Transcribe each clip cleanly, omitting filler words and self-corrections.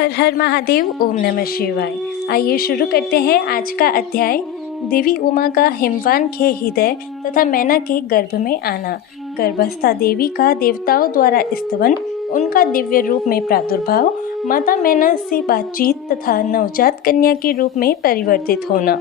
हर हर महादेव। ओम नमः शिवाय। आइए शुरू करते हैं आज का अध्याय। देवी उमा का हिमवान के हृदय तथा मैना के गर्भ में आना। गर्भस्था देवी का देवताओं द्वारा स्तवन, उनका दिव्य रूप में प्रादुर्भाव, माता मैना से बातचीत तथा नवजात कन्या के रूप में परिवर्तित होना।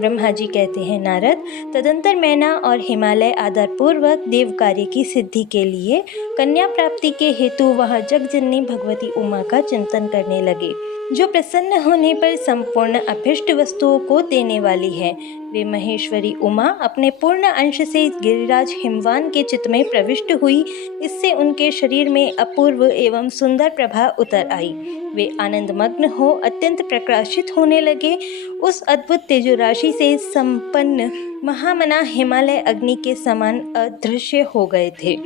ब्रह्मा जी कहते हैं, नारद, तदंतर मैना और हिमालय आदरपूर्वक देव कार्य की सिद्धि के लिए कन्या प्राप्ति के हेतु वह जगजननी भगवती उमा का चिंतन करने लगे, जो प्रसन्न होने पर संपूर्ण अभिष्ट वस्तुओं को देने वाली है। वे महेश्वरी उमा अपने पूर्ण अंश से गिरिराज हिमवान के चित्त में प्रविष्ट हुई। इससे उनके शरीर में अपूर्व एवं सुंदर प्रभा उतर आई। वे आनंदमग्न हो अत्यंत प्रकाशित होने लगे। उस अद्भुत तेजो राशि से संपन्न महामना हिमालय अग्नि के समान अदृश्य हो गए थे।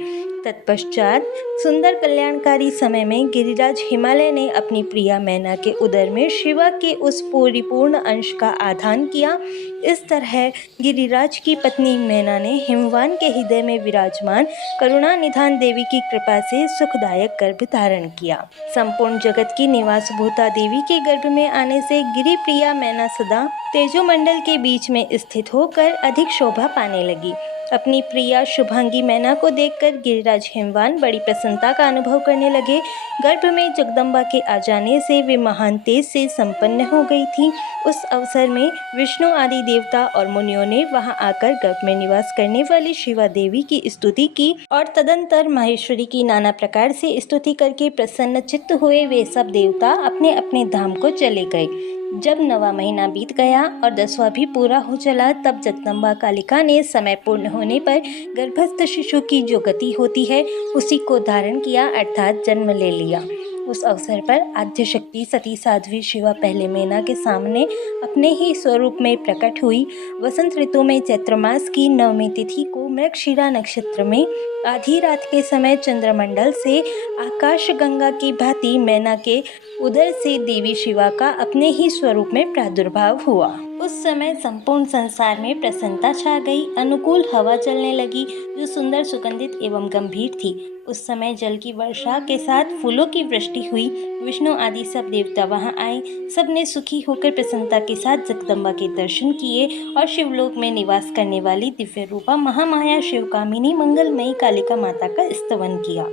तत्पश्चात सुंदर कल्याणकारी समय में गिरिराज हिमालय ने अपनी प्रिया मैना के उदर में शिवा के उस परिपूर्ण अंश का आधान किया। इस तरह गिरिराज की पत्नी मैना ने हिमवान के हृदय में विराजमान करुणा निधान देवी की कृपा से सुखदायक गर्भ धारण किया। संपूर्ण जगत की निवासभूता देवी के गर्भ में आने से गिरि प्रिया मैना सदा तेजोमंडल के बीच में स्थित होकर अधिक शोभा पाने लगी। अपनी प्रिया शुभांगी मैना को देखकर गिरिराज हिमवान बड़ी प्रसन्नता का अनुभव करने लगे। गर्भ में जगदम्बा के आ जाने से वे महान तेज से संपन्न हो गई थीं। उस अवसर में विष्णु आदि देवता और मुनियों ने वहां आकर गर्भ में निवास करने वाली शिवा देवी की स्तुति की और तदंतर महेश्वरी की नाना प्रकार से स्तुति करके प्रसन्न चित्त हुए वे सब देवता अपने अपने धाम को चले गए। जब 9वां महीना बीत गया और 10वां भी पूरा हो चला, तब जगदम्बा कालिका ने समय पूर्ण होने पर गर्भस्थ शिशु की जो गति होती है उसी को धारण किया, अर्थात जन्म ले लिया। उस अवसर पर आद्य शक्ति सती साध्वी शिवा पहले मैना के सामने अपने ही स्वरूप में प्रकट हुई। वसंत ऋतु में चैत्र मास की 9वीं तिथि को मृगशिरा नक्षत्र में आधी रात के समय चंद्रमंडल से आकाश गंगा की भांति मैना के उदर से देवी शिवा का अपने ही स्वरूप में प्रादुर्भाव हुआ। उस समय संपूर्ण संसार में प्रसन्नता छा गई। अनुकूल हवा चलने लगी जो सुंदर, सुगंधित एवं गंभीर थी। उस समय जल की वर्षा के साथ फूलों की वृष्टि हुई। विष्णु आदि सब देवता वहां आए। सबने सुखी होकर प्रसन्नता के साथ जगदम्बा के दर्शन किए और शिवलोक में निवास करने वाली दिव्य रूपा महामाया शिवकामिनी मंगलमयी कालिका माता का स्तवन किया।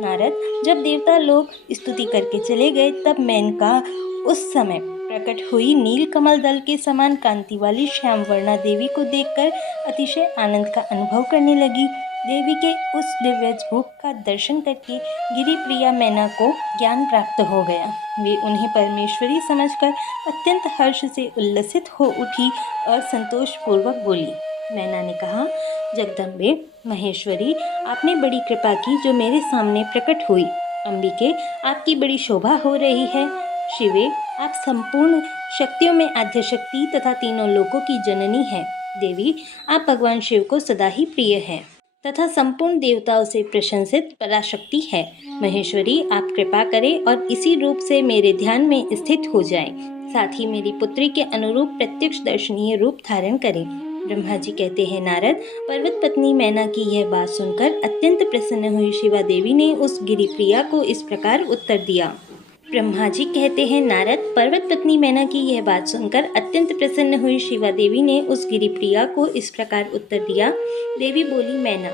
नारद, जब देवता लोग स्तुति करके चले गए, तब मेनका उस समय प्रकट हुई नील कमल दल के समान कांति वाली श्यामवर्णा देवी को देखकर अतिशय आनंद का अनुभव करने लगी। देवी के उस दिव्य रूप का दर्शन करके गिरि प्रिया मैना को ज्ञान प्राप्त हो गया। वे उन्हें परमेश्वरी समझकर अत्यंत हर्ष से उल्लसित हो उठी और संतोष पूर्वक बोली। मैना ने कहा, जगदम्बे महेश्वरी, आपने बड़ी कृपा की जो मेरे सामने प्रकट हुई। अंबिके, आपकी बड़ी शोभा हो रही है। शिवे, आप संपूर्ण शक्तियों में आद्य शक्ति तथा तीनों लोकों की जननी हैं। देवी, आप भगवान शिव को सदा ही प्रिय हैं तथा संपूर्ण देवताओं से प्रशंसित पराशक्ति है। महेश्वरी, आप कृपा करें और इसी रूप से मेरे ध्यान में स्थित हो जाएं। साथ ही मेरी पुत्री के अनुरूप प्रत्यक्ष दर्शनीय रूप धारण करें। ब्रह्मा जी कहते हैं, नारद, पर्वत पत्नी मैना की यह बात सुनकर अत्यंत प्रसन्न हुई शिवा देवी ने उस गिरिप्रिया को इस प्रकार उत्तर दिया। ब्रह्मा जी कहते हैं, नारद, पर्वत पत्नी मैना की यह बात सुनकर अत्यंत प्रसन्न हुई शिवा देवी ने उस गिरिप्रिया को इस प्रकार उत्तर दिया। देवी बोली, मैना,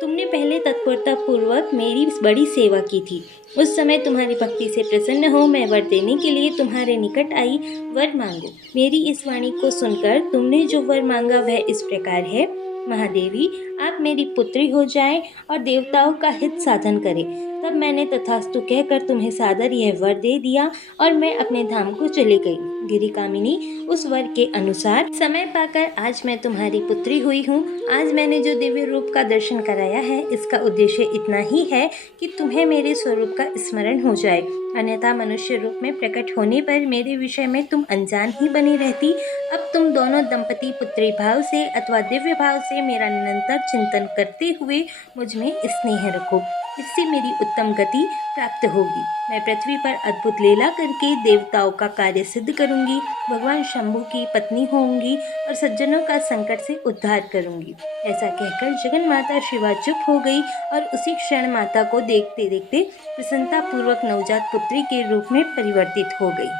तुमने पहले तत्परता पूर्वक मेरी बड़ी सेवा की थी। उस समय तुम्हारी भक्ति से प्रसन्न हो मैं वर देने के लिए तुम्हारे निकट आई। वर मांगो। मेरी इस वाणी को सुनकर तुमने जो वर मांगा वह इस प्रकार है। महादेवी, आप मेरी पुत्री हो जाएं और देवताओं का हित साधन करें। तब मैंने तथास्तु कहकर तुम्हें सादर यह वर दे दिया और मैं अपने धाम को चली गई। गिरि कामिनी, उस वर के अनुसार समय पाकर आज मैं तुम्हारी पुत्री हुई हूँ। आज मैंने जो दिव्य रूप का दर्शन कराया है, इसका उद्देश्य इतना ही है कि तुम्हें मेरे स्वरूप का स्मरण हो जाए, अन्यथा मनुष्य रूप में प्रकट होने पर मेरे विषय में तुम अनजान ही बनी रहती। अब तुम दोनों दंपति पुत्री भाव से अथवा दिव्य भाव से मेरा निरंतर चिंतन करते हुए मुझ में स्नेह रखो। इससे मेरी उत्तम गति प्राप्त होगी। मैं पृथ्वी पर अद्भुत लीला करके देवताओं का कार्य सिद्ध करूंगी, भगवान शंभु की पत्नी होंगी और सज्जनों का संकट से उद्धार करूंगी। ऐसा कहकर जगन माता शिवा चुप हो गई और उसी क्षण माता को देखते देखते प्रसन्नता पूर्वक नवजात पुत्री के रूप में परिवर्तित हो गई।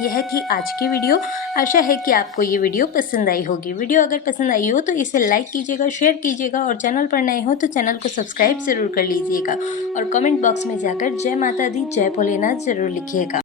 यह थी आज की वीडियो। आशा है कि आपको ये वीडियो पसंद आई होगी। वीडियो अगर पसंद आई हो तो इसे लाइक कीजिएगा, शेयर कीजिएगा और चैनल पर नए हो तो चैनल को सब्सक्राइब ज़रूर कर लीजिएगा और कमेंट बॉक्स में जाकर जय माता दी, जय भोलेनाथ ज़रूर लिखिएगा।